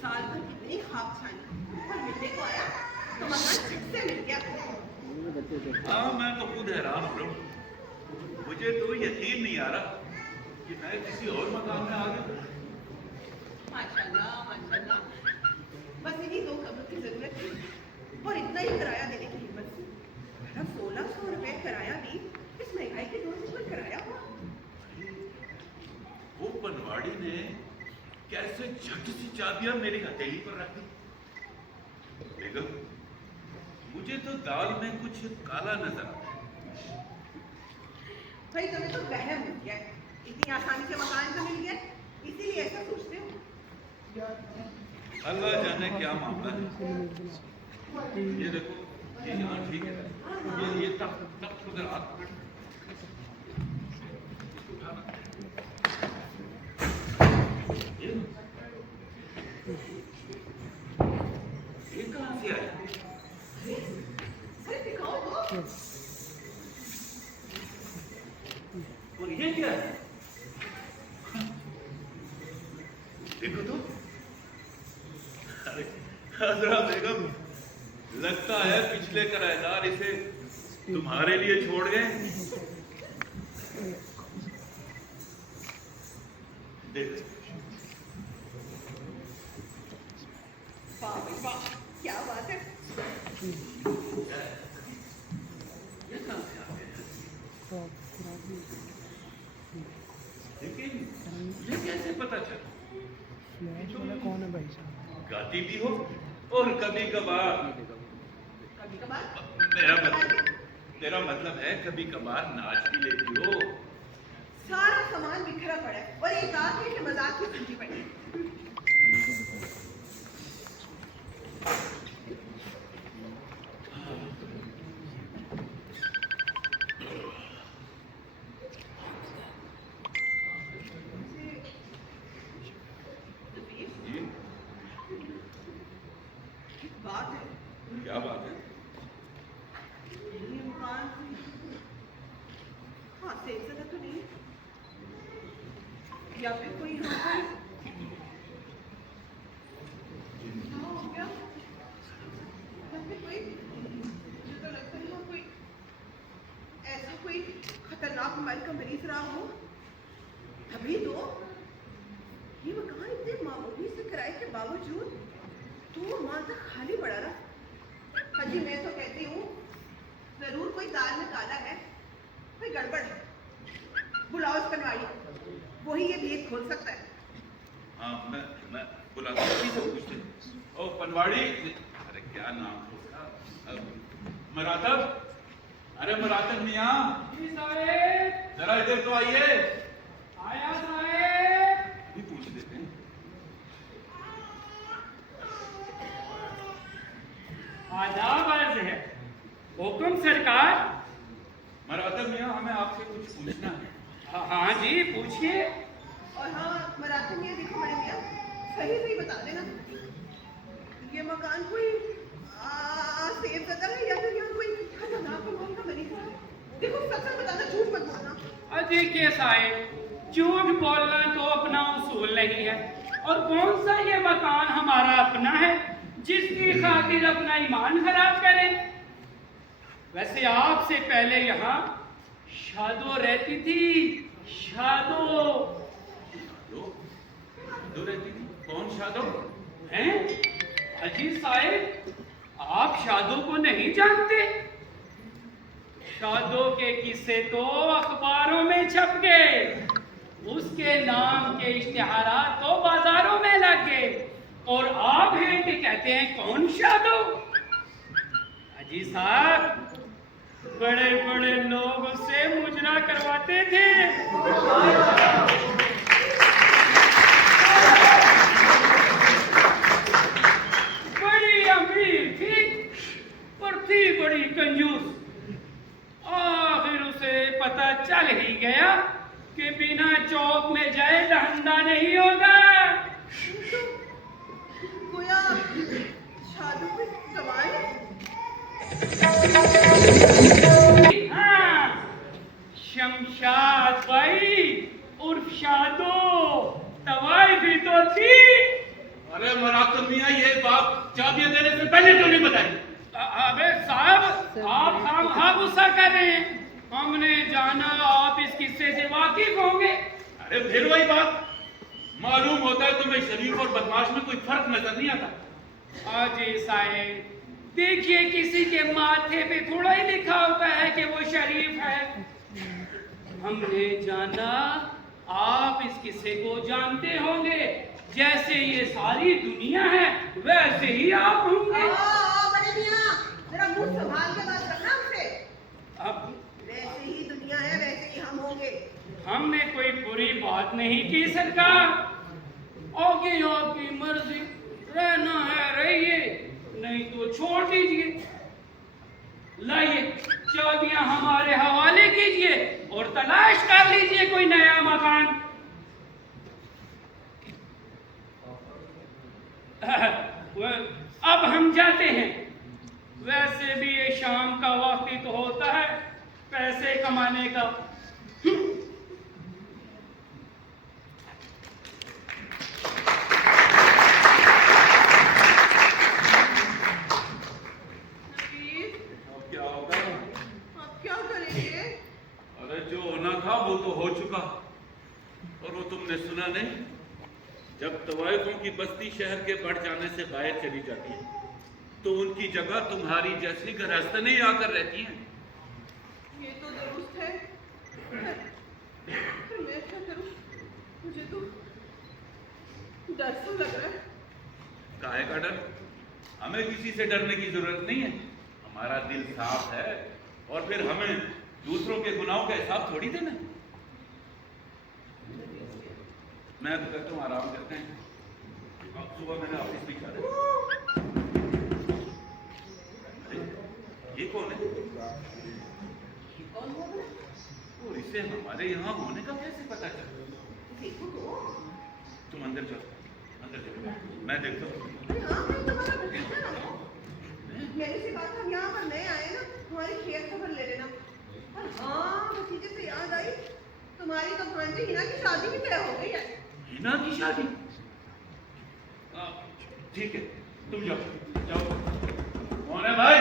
साल भर कितनी खाक खानी और मिलने को आया तो मकान झट से मिल गया। हाँ, मैं तो खुद हैरान हो रहा हूँ। मुझे तो यकीन नहीं आ रहा कि मैं किसी और मकान में आ गया। माशाल्लाह माशाल्लाह, बस इन्हीं 2 कमरों की जरूरत थी और इतना ही किराया देने की हिम्मत थी। 1600 रुपए किराया भी इस महंगाई के दौर में कोई किराया हुआ। वो पनवाड़ी ने कैसे झट सी चाबियां मेरी हथेली पर रख दी। बेगम, मुझे तो दाल में कुछ काला नजर आता है। भाई तुम्हें तो वहम हो गया, इतनी आसानी से मकान तो मिल गया, इसीलिए ऐसा सोचते हो। अल्लाह जाने क्या मामला है। ये देखो, ये यहाँ ठीक है, ये तक उधर हाथ पकड़ उठाना। ये कहाँ से आया? अरे दिखाओ तो। और ये क्या है? देखो तो। अरे हजरा बेगम, लगता है पिछले किराएदार इसे तुम्हारे लिए छोड़ गए। देखो, वाह भाई वाह, क्या बात है। ये कहाँ से आ गया? लेकिन ये कैसे पता चला? कौन है भाई साहब? गाती भी हो और कभी कभार मेरा मतलब है कभी कभार नाच भी लेती हो। सारा सामान बिखरा पड़ा है और एक आदमी के मजाक की सूची पड़ी है। बात है, क्या बात है? ये मकान हाँ से ज्यादा तो नहीं, या फिर कोई यहाँ पर क्या हो गया? या फिर कोई, मुझे तो लगता है यहाँ कोई ऐसा कोई खतरनाक बीमारी का मरीज रहा हो। अभी तो ये मकान इतने मामूली से किराए के बावजूद 2 माह तक खाली पड़ा रहा। हाँ जी, मैं तो कहती हूँ जरूर कोई दाल में काला है, कोई गड़बड़ है। बुलाओ उस पनवाड़ी, वही ये भेद खोल सकता है। हाँ, मैं बुलाता हूँ, किसी से पूछते हैं। ओ पनवाड़ी, अरे क्या नाम है उसका? मरातब, अरे मरातब मियाँ, जरा इधर तो आइए। आया साहेब। भी पूछ देते हैं। आदाब अर्ज है। हुक्म सरकार। मरातब मियाँ, हमें आपसे कुछ पूछना है। हाँ जी, पूछिए। और हाँ मराठा मियाँ, देखो बड़े मियाँ, सही सही बता देना, ये मकान कोई सेफ जगह है या फिर यहाँ कोई खतरनाक बीमारी का मरीज है? देखो सच सच बताना, झूठ मत बोलना। देखिए साहेब, झूठ बोलना तो अपना उसूल नहीं है, और कौन सा ये मकान हमारा अपना है जिसकी खातिर अपना ईमान खराब करें। वैसे आपसे पहले यहाँ शादो रहती थी। शादो रहती थी? कौन शादो? हैं? अजी साहेब, आप शादो को नहीं जानते? शादो के किस्से तो अखबारों में छप गए, उसके नाम के इश्तिहारात तो बाजारों में लग गए, और आप हैं कि कहते हैं कौन शादो? अजी साहब, बड़े बड़े लोग उससे मुजरा करवाते थे। बड़ी अमीर थी और थी बड़ी कंजूस। आखिर उसे पता चल ही गया कि बिना चौक में जाए धंधा नहीं होगा। गोया शादू कोई सवाल है। थी। अरे मरातब मियाँ, ये बात चाबियां देने से पहले क्यों नहीं बताई? अबे साहब, आप खामखा गुस्सा कर रहे हैं। हमने जाना आप इस किस्से से वाकिफ होंगे। अरे फिर वही बात, मालूम होता है तुम्हें शरीफ और बदमाश में कोई फर्क नजर नहीं आता। अजय साहब, देखिए किसी के माथे पे थोड़ा ही लिखा होता है कि वो शरीफ है। हमने जाना आप इस किस्से को जानते होंगे। जैसे ये सारी दुनिया है वैसे ही आप होंगे। बड़े मियाँ, जरा मुंह संभाल के बात करना हमसे। अब वैसे ही दुनिया है वैसे ही हम होंगे। हमने कोई बुरी बात नहीं की सरकार। आगे आपकी मर्जी, रहना है रहिए, नहीं तो छोड़ दीजिए। लाइए चाबियां हमारे हवाले कीजिए और तलाश कर लीजिए कोई नया मकान। अब हम जाते हैं। वैसे भी ये शाम का वक्त ही तो होता है पैसे कमाने का। अब क्या होगा? अब क्या करेंगे? अरे जो होना था वो तो हो चुका। और वो तुमने सुना नहीं, जब तवाइफों की बस्ती शहर के बढ़ जाने से बाहर चली जाती है तो उनकी जगह तुम्हारी जैसी गृहस्थनी ही आकर रहती हैं। ये तो दुरुस्त है, पर मैं क्या करूं? मुझे तो डर सा लग रहा है। काहे का डर? हमें किसी से डरने की जरूरत नहीं है। हमारा दिल साफ है और फिर हमें दूसरों के गुनाहों का हिसाब थोड़ी देना। मैं तो कहता हूँ आराम करते हैं। अब सुबह मैंने ऑफिस भी जाना है। ये कौन है? ये कौन होगा? और इसे हमारे यहाँ होने का कैसे पता चला? देखो तो। तुम अंदर चलो, अंदर चलो, मैं देखता हूँ। अरे हाँ, मैं तुम्हारा भतीजा हूँ। मैंने से कहा था हम यहाँ पर नए आए ना, हमारी खैर खबर ले लेना। और हाँ, भतीजे से याद आई, तुम्हारी तो भांजी हिना की शादी भी तय हो गई है। हिना की शादी? ठीक है, तुम जाओ जाओ। कौन है भाई?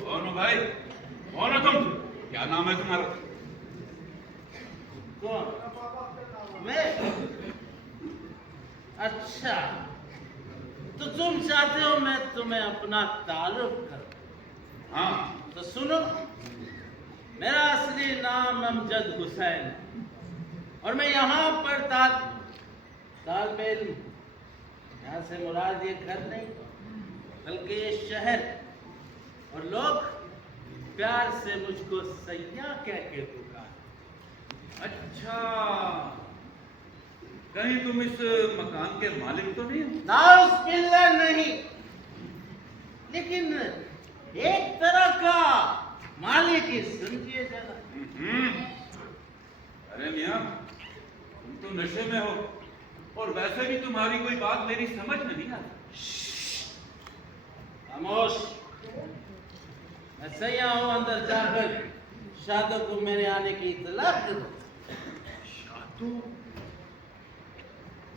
कौन हो भाई? कौन हो तुम? क्या नाम है तुम्हारा? कौन? मैं? अच्छा, तो तुम चाहते हो मैं तुम्हें अपना तारुफ करूं? हाँ। तो सुनो, मेरा असली नाम अमजद हुसैन है और मैं यहाँ पर तालिब इल्म, यहाँ से मुराद ये घर नहीं बल्कि ये शहर, और लोग प्यार से मुझको सैया कह के पुकारते। अच्छा, कहीं तुम इस मकान के मालिक तो नहीं हो? नाउज़ुबिल्लाह नहीं, लेकिन एक तरह का मालिक ही समझिए जरा। अरे मियाँ, तुम तो नशे में हो और वैसे भी तुम्हारी कोई बात मेरी समझ में नहीं आती। खामोश, मैं सैया हूँ, अंदर जाकर शादो को मेरे आने की इत्तला करो। शादो?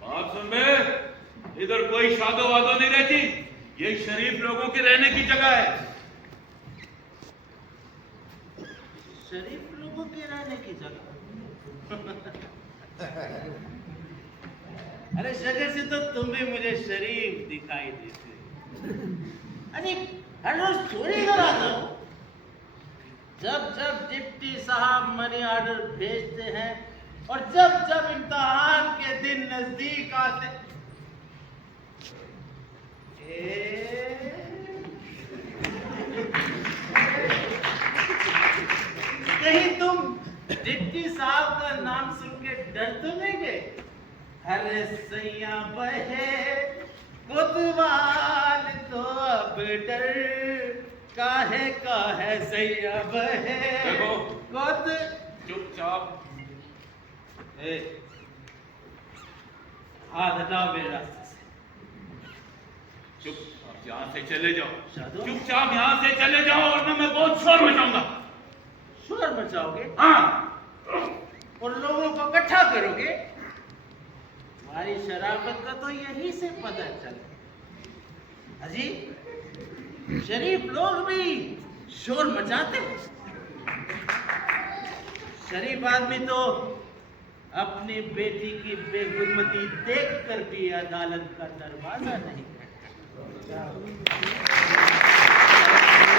बात सुन बे, इधर कोई शादो वादो नहीं रहती। ये शरीफ लोगों के रहने की जगह है। शरीफ लोगों के रहने की जगह? अरे शक्ल से तो तुम भी मुझे शरीफ दिखाई देते। अरे हर रोज चोरी करा दो। जब जब डिप्टी साहब मनी ऑर्डर भेजते हैं और जब जब इम्तिहान के दिन नजदीक आते, कहीं तुम डिप्टी साहब का नाम सुन के डर तो नहीं गए? अरे सैया बहे कोतवाल तो अब डर काहे का है सैया बहे देखो, कोत। चुपचाप ए, हाथ हटाओ मेरे रास्ते से। चुप, यहाँ से चले जाओ। शादू? चुपचाप यहाँ से चले जाओ, वरना मैं बहुत शोर मचाऊंगा। शोर मचाओगे हाँ, और लोगों को इकट्ठा करोगे? तुम्हारी शराफत का तो यही से पता चला। अजी, शरीफ लोग भी शोर मचाते हैं। शरीफ आदमी तो अपनी बेटी की बेगुरमती देखकर भी अदालत का दरवाजा नहीं खोलता।